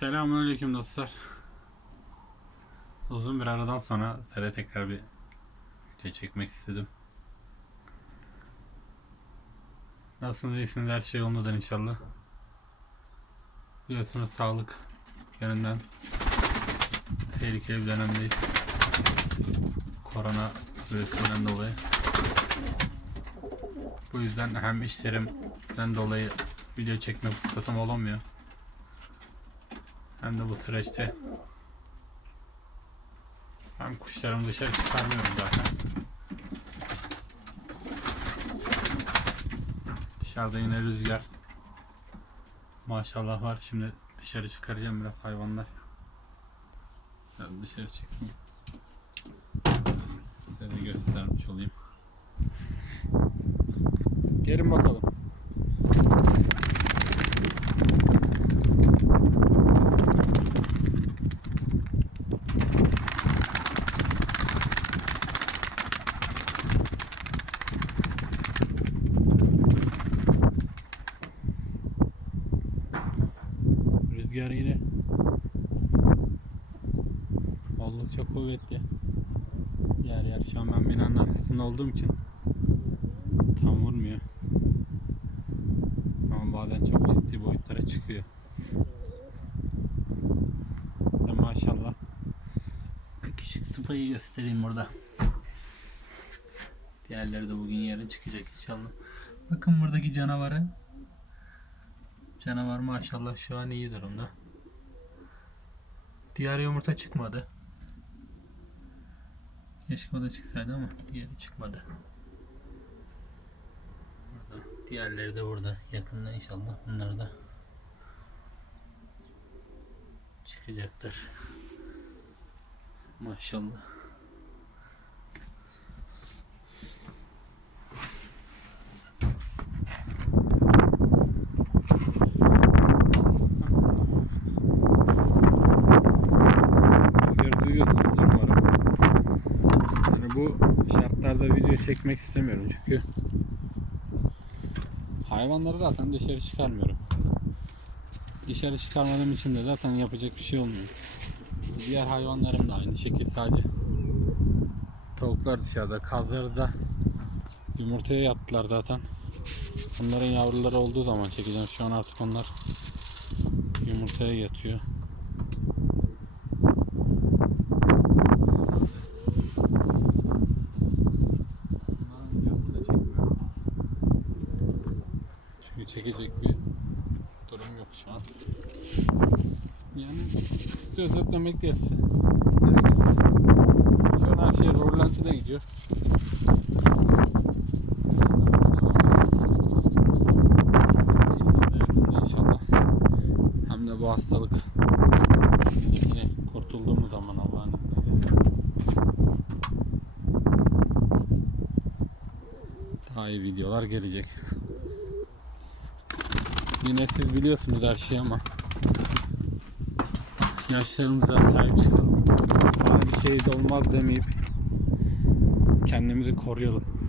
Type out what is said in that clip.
Selamünaleyküm dostlar. Uzun bir aradan sonra size tekrar bir video çekmek istedim. Nasılsınız, iyisiniz, her şey yolundadır inşallah. Biliyorsunuz sağlık yönünden tehlikeli bir dönemdeyiz. Korona virüsünden dolayı. Bu yüzden hem işlerimden dolayı video çekme fırsatım olamıyor. Hem de bu süreçte ben kuşlarımı dışarı çıkarmıyorum zaten. Dışarıda yine rüzgar maşallah var. Şimdi dışarı çıkaracağım biraz hayvanlar. Biraz dışarı çıksın. Size de göstermiş olayım. Gelin bakalım. Rüzgar yine oldukça kuvvetli. Yer yer şu an ben binanın arkasında olduğum için tam vurmuyor. Ama bazen çok ciddi boyutlara çıkıyor. Ve maşallah küçük sıpayı göstereyim burada. Diğerleri de bugün yarın çıkacak inşallah. Bakın buradaki canavarı Canavar maşallah şu an iyi durumda. Diğer yumurta çıkmadı. Keşke o da çıksaydı ama diğeri çıkmadı. Burada. Diğerleri de burada. Yakında inşallah bunlar da çıkacaktır. Maşallah. Duyuyorsunuz umarım. Yani bu şartlarda video çekmek istemiyorum çünkü hayvanları zaten dışarı çıkarmıyorum. Dışarı çıkarmadığım için de zaten yapacak bir şey olmuyor. Diğer hayvanlarım da aynı şekilde sadece tavuklar dışarıda. Kazları da yumurtaya yattılar zaten. Bunların yavruları olduğu zaman çekeceğim. Şu an artık onlar yumurtaya yatıyor. Çünkü çekecek bir durum yok şu an. Yani istiyorsak demek gelsin. Şu an her şey rollantide gidiyor. İnşallah. Hem de bu hastalık yine kurtulduğumuz zaman Allah'ın izniyle daha iyi videolar gelecek. Yine siz biliyorsunuz her şeyi ama yaşlarımıza sahip çıkalım. Aynı şey de olmaz demeyip kendimizi koruyalım.